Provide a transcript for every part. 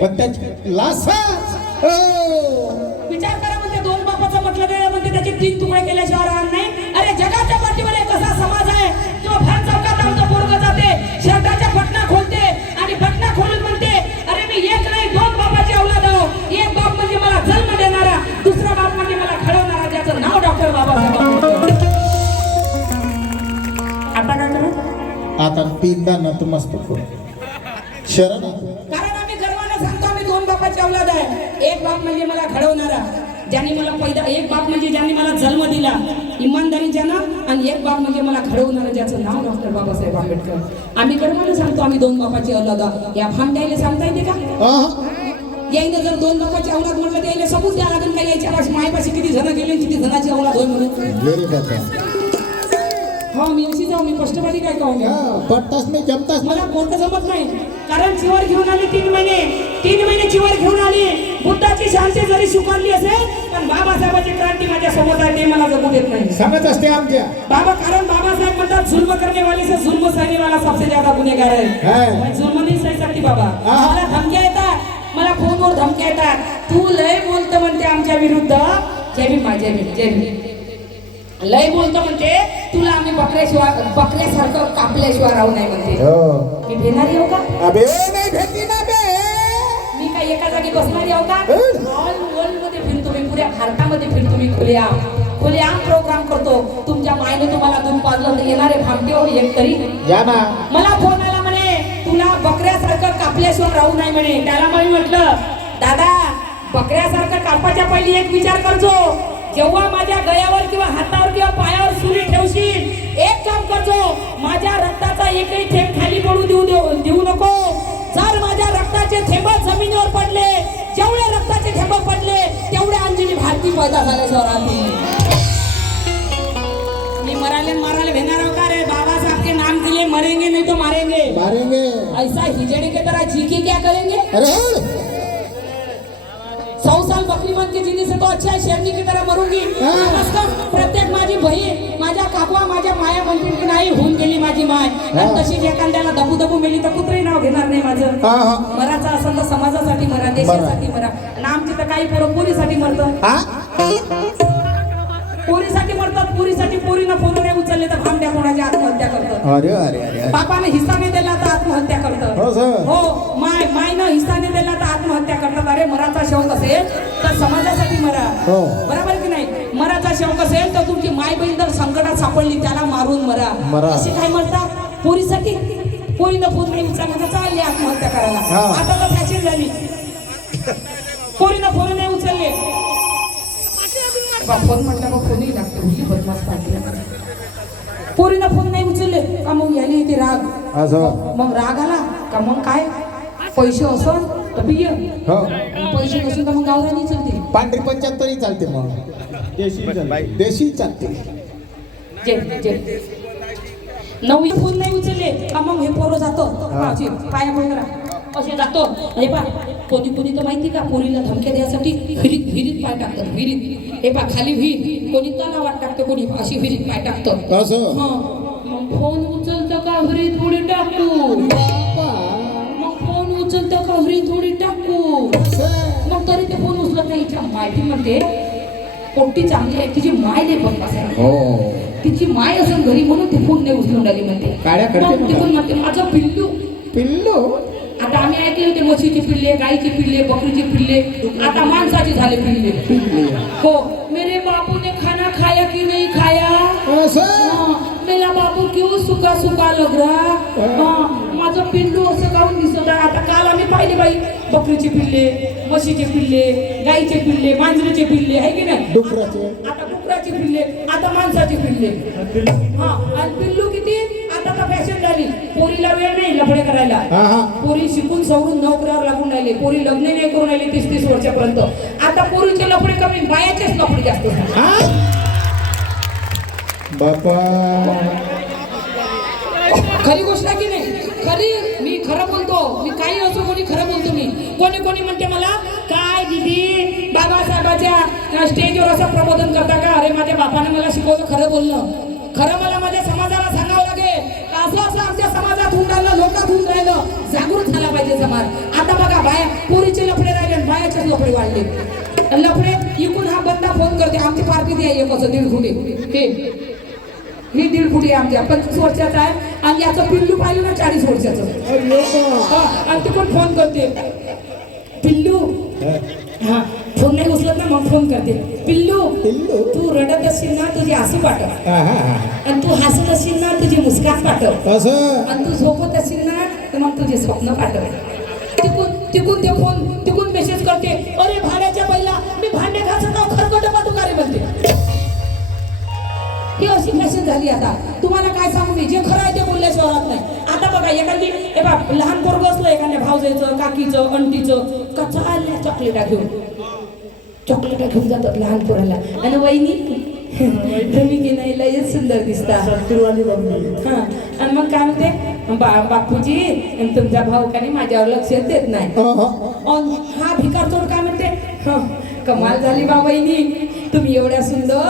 पण त्याची लासाच विचार करा म्हणते दोन बापाचं म्हटलं गेलं म्हणते त्याचे 3 तुकडे केल्याशिवाय राहणार नाही. अरे जगाच्या पाठीवर एक असा समाज आहे जो भर चौकात आमचं पोरगं जाते शर्टाच्या बटना खोलते आणि बटना खोलून म्हणते अरे मी एक नाही 2 बापाची औलाद आहो. एक बाप म्हणजे मला जन्म देणारा, दुसरा बाप म्हणजे मला घडवणारा, ज्याचं नाव डॉक्टर बाबासाहेब आंबेडकर. आता काय करू? आता 3दा नतमस्तक शरण. कारण आम्ही गर्वाने सांगतो आम्ही 2 बापाची औलाद आहे. एक बाप म्हणजे मला घडवणारा, ज्यांनी मला पैदा, एक बाप म्हणजे ज्यांनी मला जन्म दिला इमानदारीच्यानं, आणि एक बाप म्हणजे मला घडवणारा, ज्याचं नाव डॉक्टर बाबासाहेब आंबेडकर. आम्ही गर्वाने सांगतो आम्ही 2 बापाची औलाद. या भामट्याला सांगता येते का? यायनं जर 2 बापाची औलाद म्हटलं त्याला सबूत द्यावं लागेल का यायच्या मायपाशी किती जण गेले, किती जणाची औलाद होय म्हणून. हो मी अशी जाऊ, मी कष्टवादी काय कहून पटताच नाही, जमताच मला कोणतं जमत नाही. कारण चिवर घेऊन आली 3 महिने चिवर घेऊन आली. बुद्धाची शांती जरी स्वीकारली असेल पण बाबासाहेबांची क्रांती माझ्या सोबत आहे, ते मला जमू देत नाही. समज असते आमच्या बाबा, कारण बाबासाहेब म्हणतात जुल्म करने वाले से जुल्म सहने वाला सबसे ज्यादा गुन्हेगार है. मैं जुल्म नहीं सही सकती बाबा. मला धमक्या येतात, मला फोनवर धमक्या येतात, तू लय बोलतो म्हणते आमच्या विरुद्ध. जय भीम माझ्या लय बोलतो म्हणते, तुला आम्ही बकऱ्यासारखं कापल्याशिवाय राहू नाही म्हणते. मी भेटणारी आहो का? अबे नाही भेटली ना बे. मी काय एका जागी बसणारी आहो का? ऑल वर्ल्ड मध्ये फिरतो मी, पुऱ्या भारतामध्ये फिरतो मी. खुलेआम प्रोग्राम करतो. तुमच्या मायने तुम्हाला दूध पाजलं तर येणारे भामटे हो एक तरी या ना. मला फोन आला म्हणे तुला बकऱ्यासारखं कापल्याशिवाय राहू नाही म्हणे. त्याला मी म्हटलं दादा, बकऱ्यासारखं कापाच्या पहिली एक विचार करजो, जेव्हा माझ्या गळ्यावर किंवा हातावर किंवा पायावर सुरी ठेवशील, एक काम करजो, माझ्या रक्ताचा एकही थेंब खाली पडू देऊ नको. जर माझ्या रक्ताचे थेंब जमिनीवर पडले, जेवढे रक्ताचे थेंब पडले तेवढे अंजली भारती पैदा झाल्याशिवाय राहतील. मी मराले भेणार का रे? बाबासाहेब के नाम के लिए मरेंगे नहीं तो मारेंगे. ऐसा हिजड़े के तरह जी के क्या करेंगे? अरे 100 साल बकरी मान के जीने से तो अच्छा है शेरनी की तरह मरूंगी. प्रत्येक माझी बहीण, माझ्या काकवा, माझ्या माया म्हणतील की नाही होऊन गेली माझी माय. आणि तशीच एखाद्याला दबू मेली तर कुत्रही नाव घेणार नाही माझं. मराचं असं तर समाजासाठी मरा, देशासाठी मरा. आणि आमची तर काही पोरं पोरीसाठी मरतात, पोरीसाठी मरतात. पोरीनं फोन नाही उचलले तर भामट्या कोणाची आत्महत्या करतात. अरे बापाने हिस्सा नाही दिला तर आत्महत्या करतात. हो, मायनं हिस्सा नाही दिला तर आत्महत्या करतात. अरे मराचा शौक असेल तर समाजासाठी मरा, बरोबर की नाही? मराचा शौक असेल तर तुमची माय बहीण जर संकटात सापडली त्याला मारून मरा. अशी काय म्हणतात? पोरीसाठी पोरीनं फोन नाही उचलला तर चालली आत्महत्या करायला. आता तर फॅशन झाली, पोरीनं फोन नाही उचलले. फोन म्हटलं मग फोनही लागतो. बदमाश पाहिजे. पोरीनं फोन नाही उचलले का मग याने येते राग. मग राग आला का मग काय, पैसे असन तर बिय, पैसे नसून तर मग गावरानी चालते. पांढरी 75 चालते, मग देशी चालते. नवी फोन नाही उचलले का मग हे पोरं जातो पाया करा असे जातो. हे पा कोणी तर माहिती का, पोरीला धमक्या द्यायसाठी विहिरीत पाय टाकतात. विहिरीत, हे पा खाली विहीर, कोणी तलावात टाकतं, कोणी अशी विहिरीत पाय टाकतं. मग फोन उचलतं का विहिरीत थोडी टाकू, मग फोन उचलतं का विहिरीत थोडी टाकू. मग तरी ते फोन उचलत नाही. माहिती म्हणते पोट्टी चांगली आहे, तिची माय नाही बदमाश आहे. तिची माय असं घरी म्हणून ते फोन नाही उचलून राहिली म्हणते. म्हणते माझं पिल्लू. आता आम्ही ऐकले होते म्हशीचे पिल्ले, गाईचे पिल्ले, बकरीचे पिल्ले, आता माणसाचे झाले पिल्ले. हो, मेरे बापू ने खाना खाया कि नहीं खाया, मेरा बापू क्यों सुका सुका लग रहा, माझं पिल्लू असं काऊन दिसत आहे. आता काल आम्ही पाहिले बाई, बकरीचे पिल्ले, म्हशीचे पिल्ले, गाईचे पिल्ले, मांजरीचे पिल्ले, आहे की नाही? आता डुकराचे पिल्ले, आता माणसाचे पिल्ले. आणि पिल्लू किती? आता तर फॅशन झाली. पोरीला वेळ नाही लफडे करायला. पोरी शिकून सवरून नोकऱ्यावर लागून राहिले, पोरी लग्न नाही करून राहिले 30-30 वर्षापर्यंत. आता पोरीचे लफडे कमी, बायाचेच लफडे जास्त. बापा खरी गोष्ट आहे की नाही? खरी, मी खरं बोलतो. मी काही असो, कोणी खरं बोलतो. मी कोणी म्हणते मला काय दीदी बाबासाहेबाच्या स्टेजवर असं प्रबोधन करता का? अरे माझ्या बापाने मला शिकवलं खरं बोलणं. खरं मला माझ्या समाजाला सांगावं लागेल का असं असं आमच्या समाजात होऊन राहिलं, लोकात होऊन राहिलं. जागृत झाला पाहिजे समाज. आता बघा बाया पोरीचे लफडे राहिले आणि बायाचेच लफडे वाढले. लफडे इकून हा बंदा फोन करते आमची पार्टी द्या एक असं 1.5 फुटे. ही 1.5 फुटी आमच्या 25 वर्षाचा आहे आणि याचं पिल्लू पाहिलं ना 40 वर्षाचं. आणि ती कोण फोन करते पिल्लू. हा फोन नाही उचलत ना मग फोन करते पिल्लू तू रडत असशील ना तुझी हसू पाठव आणि तू हसत असशील ना तुझी मुस्कान पाठव आणि तू झोपत असशील ना तर मग तुझे स्वप्न पाठव. तिकून मेसेज करते अरे भाड्याच्या पहिला मी भांडे घासत आहो खरकट का तू काय म्हणते. ही अशी फॅशन झाली आता. तुम्हाला काय सांगू मी जे खरं आहे ते बोलल्याशिवाय राहत नाही. आता बघा एखादी लहान पोरग असलं एखाद्या भावजाईचं काकीचं अंटीचं कचाल्या चॉकलेटा घेऊन जातात लहान पोराला आणि वहिनी तुम्ही की नाही लय सुंदर दिसता. हा आणि मग काय म्हणते बापूजी तुमचा भाऊ का नाही माझ्यावर लक्ष देत नाही. हा भिकार तोड काय म्हणते कमाल झाली बा वहिनी तुम्ही एवढ्या सुंदर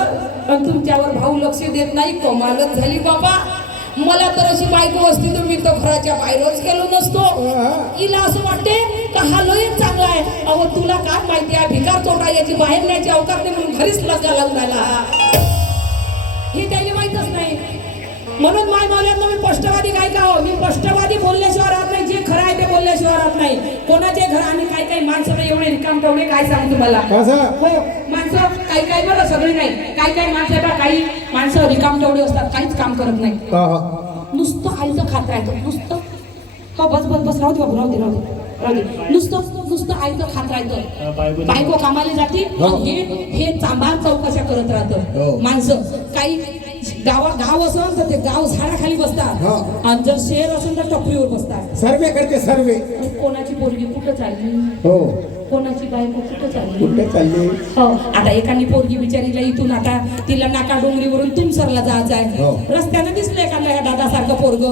आणि तुमच्यावर भाऊ लक्ष देत नाही कमालच झाली बाबा. मला तर अशी बायको असती तर मी तर घराच्या बाहेरच गेलो नसतो. हिला असं वाटते का हा लोयच चांगला आहे. अहो तुला काय माहिती आहे भिकार तोडा याची बाहेर न्यायची अवकाश नाही म्हणून घरीच लग्न लावून राहिला. हे त्याला माहीतच नाही. म्हणून माय मावल्यांना मी स्पष्टवादी काय का हो मी स्पष्टवादी बोलल्याशिवाय राहत नाही. जे खरं आहे ते बोलल्याशिवाय राहत नाही. कोणाचे घर आणि काही माणसं एवढे रिकाम तेवढे काय सांगू तुम्हाला. हो माणसं काही बरं सगळे नाही. काही माणसं काही माणसं रिकाम तेवढे असतात काहीच काम करत नाही. नुसतं आईचं खात राहतं नुसतं. हो बस राहू दे बाबू राहू दे नुसतं आईचं खात राहतं. बायको कामाला जाते हे चांभार चौकशा करत राहतं. माणसं काही गाव असेल तर ते गाव झाडाखाली बसतात आणि जर शहर असेल तर टपरीवर बसतात. सर्वे करते सर्वे. कोणाची पोरगी कुठं चालली हो कोणाची बायको कुठं चालली. हो आता एखादी पोरगी बिचारीला इथून आता तिला नाका डोंगरीवरून तुमसरला जायचं आहे. रस्त्यानं दिसलं एखाद्या दादासारखं पोरग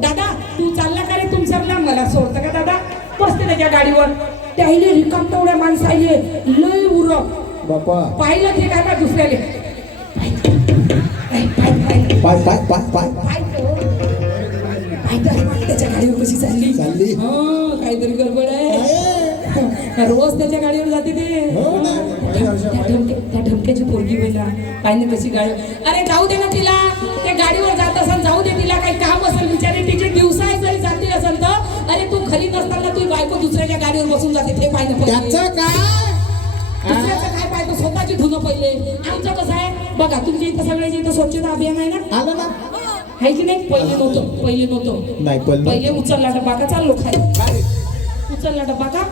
दादा तू चालला का रे तुमसरला मला सोडतं का दादा बसते त्याच्या गाडीवर. त्याहिले रिकाम तेवढ्या माणसाले लय उरक बापा पाहिलं ते काय का दुसऱ्याले त्याच्या गाडीवर कशी चालली काहीतरी गडबड आहे. रोज त्याच्या गाडीवर जाते ते त्या ढमक्याची पोरगी वेगळा पाहिजे कशी गाडी. अरे जाऊ दे ना तिला त्या गाडीवर जात असेल जाऊ दे तिला काही काम असेल बिचारी तिचे दिवसा जरी जाते असेल तर अरे तू खरी नसताना तू बायको दुसऱ्याच्या गाडीवर बसून जाते ते पाहिजे. दुसऱ्याचं काय पाहिजे स्वतःची धुणं पहिले. आमचं कसं आहे बघा तुमच्या इथं सगळ्याच्या इथं स्वच्छता अभियान आहे ना आलं ना आहे की नाही. पहिले नव्हतं नाही पहिले उचलला डबा का चाललो खाली उचलला डबा का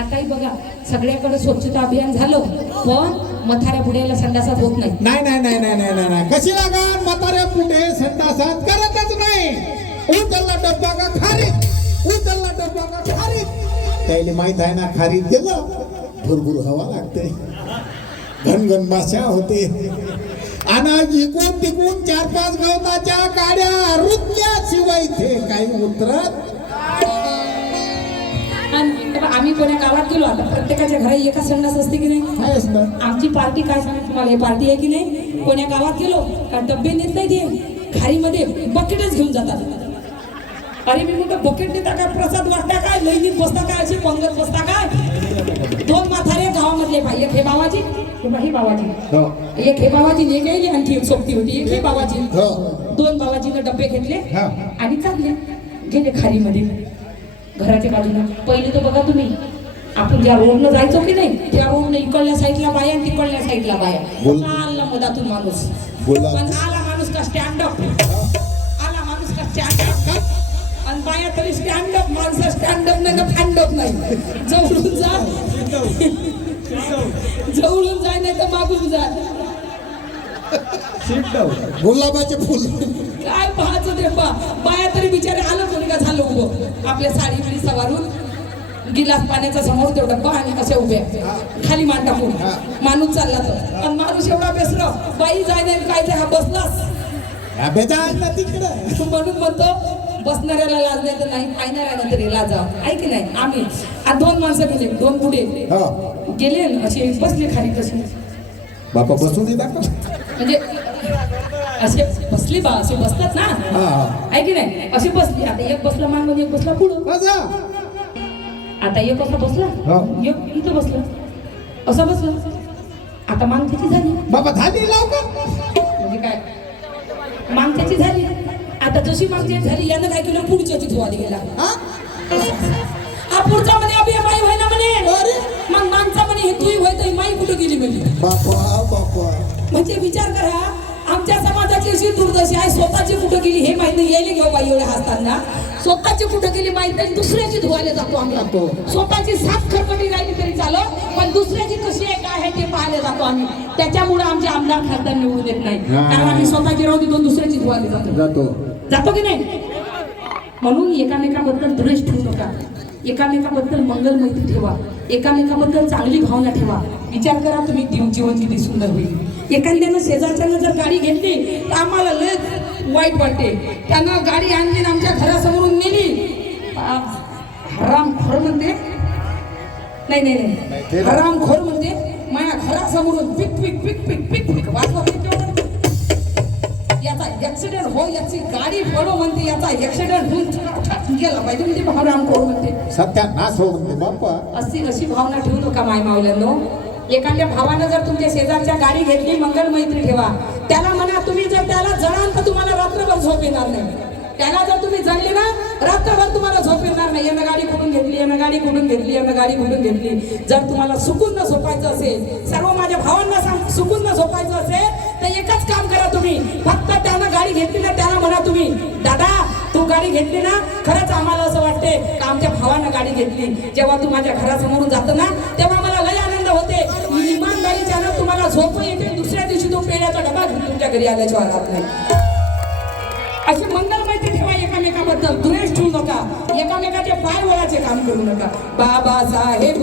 आताही बघा सगळ्याकडे स्वच्छता अभियान झालं पण म्हाताऱ्या पुढ्याला संडासात होत नाही. कशी लागा म्हाताऱ्या पुढे संडासात करतच नाही. उचलला डब्बा का खारीत त्याला माहित आहे ना खारीत गेलं भरपूर हवा लागते घनघन माश्या होते आणि इकून तिकून 4-5 गवताच्या गाड्या रुतल्याशिवाय ते काही उतरत. आम्ही कोण्या गावात गेलो आता प्रत्येकाच्या घरी एका संडास असते की नाही. आमची पार्टी काय सांगते तुम्हाला हे पार्टी आहे की नाही. कोण्या गावात गेलो का डब्बे नेत नाही ते खारीमध्ये बकेटच घेऊन जातात. अरे मी म्हणतो बकेट नेता काय प्रसाद वाटता काय लईनीत बसता काय अशी पंगत बसता काय. 2 म्हातारे गावामधले बाई एक हे बाबाजी हे बाबाजी एक हे बाबाजी ने गेली आणखी एक सोबती होती एक हे बाबाजी 2 बाबाजीने डब्बे घेतले आणि चालले गेले खारीमध्ये घराच्या बाजूला. पहिले तर बघा तुम्ही आपण ज्या रोडनं जायचो की नाही त्या रोडनं इकडल्या साईडला बाया आणि तिकडल्या साईडला बाया चालला मधातून माणूस पण आला माणूस का स्टँडअप आणि बाया तरी स्टँडअप माणसं स्टँडअप नाही ना फॅन्डअप नाही. जवळून जाय नाही तर मागून जा. गुलाबाचे फुल काय पाहायचं ते बाया तरी बिचारे आलं कोणी का झालं उभं आपल्या साडी बिडी सवारून गिलास पाण्याचा समोर तेवढा डब्बा आणि कशा उभ्या खाली मान टाकून माणूस चालला तर आणि माणूस एवढा बेसलं बाई जाय नाही काय ते हा बसलास म्हणून म्हणतो बसणाऱ्याला लाज नाही तर नाही पाहणाऱ्याला तरी लाजा आहे की नाही. आम्ही 2 माणसं गेले 2 पुढे गेले असे बसले खाली कसे बापा बसून म्हणजे असे बसली बा असे बसतात ना हा आहे की नाही असे बसली आता एक बसला मागमध्ये एक बसला पुढं बसा. आता एक असा बसला हा. एक इथं बसला असा बसला आता मान त्याची झाली बाबा झाली लाव का म्हणजे काय मान त्याची झाली आता जशी मान त्याची झाली यानं काय केलं पुढच्या तिथं आली गेला हा? पुढचा म्हणे अभि माई होय ना म्हणे अरे मग माणसा म्हणे हे तुही होय तर माई कुठं गेली म्हणजे बापा बापा म्हणजे विचार करा आमच्या समाजाची अशी दुर्दशा आहे स्वतःची कुठं गेली हे माहित नाही यायला घेऊ बाई एवढ्या हसताना स्वतःची कुठं गेली माहित नाही दुसऱ्याची धुवायला जातो आम्ही स्वतःची सात खरकटी राहिली तरी चालो पण दुसऱ्याची कशी आहे काय आहे ते पाहायला जातो आम्ही त्याच्यामुळे आमचे आमदार खासदार निवडून येत नाही कारण आम्ही स्वतःची राहू देतो दुसऱ्याची धुवायला जातो जातो की नाही म्हणून एकामेकाबद्दल द्वेष ठेवू नका एकामेकाबद्दल मंगल मैत्री ठेवा एकामेकाबद्दल चांगली भावना ठेवा विचार करा तुम्ही जीवन किती सुंदर होईल एखाद्यानं शेजारच्यानं जर गाडी घेतली तर आम्हाला लय वाईट वाटते त्यानं गाडी आणली आणि आमच्या घरासमोरून नेली हरामखोर म्हणते नाही हरामखोर म्हणते माझ्या घरासमोरून पिक पिक पिक पिक पिक पिक वाजवा याचा ऍक्सिडेंट हो याची गाडी पडो म्हणते याचा ऍक्सिडेंट होऊन गेला पाहिजे म्हणजे हरामखोर म्हणते सत्यानाश हो म्हणते बाप्पा अशी भावना ठेवू नका माय मावल्यांनो एखाद्या भावानं जर तुमच्या शेजारच्या गाडी घेतली मंगल मैत्री ठेवा त्याला म्हणा तुम्ही जर त्याला जणाल तर तुम्हाला रात्रभर झोप येणार नाही त्याला जर तुम्ही जणले ना रात्रभर तुम्हाला झोप येणार नाही यानं गाडी कुठून घेतली यानं गाडी कुठून घेतली यानं गाडी कुठून घेतली जर तुम्हाला सुकून न झोपायचं असेल सर्व माझ्या भावांना सुकून न झोपायचं असेल तर एकच काम करा तुम्ही फक्त त्यानं गाडी घेतली ना त्याला म्हणा तुम्ही दादा तू गाडी घेतली ना खरंच आम्हाला असं वाटते का आमच्या भावानं गाडी घेतली जेव्हा तू माझ्या घरासमोरून जातो ना तेव्हा मला लय आनंद होते इमानदारीच्यानं तुम्हाला झोप येते दुसऱ्या दिवशी तो पेढ्याचा डबा घेऊन तुमच्या घरी आल्याच्या राहत नाही अशी मंगल मैत्री ठेवा एकामेकाबद्दल द्वेष ठेवू नका एकामेकाचे पाय वळाचे काम करू नका बाबासाहेब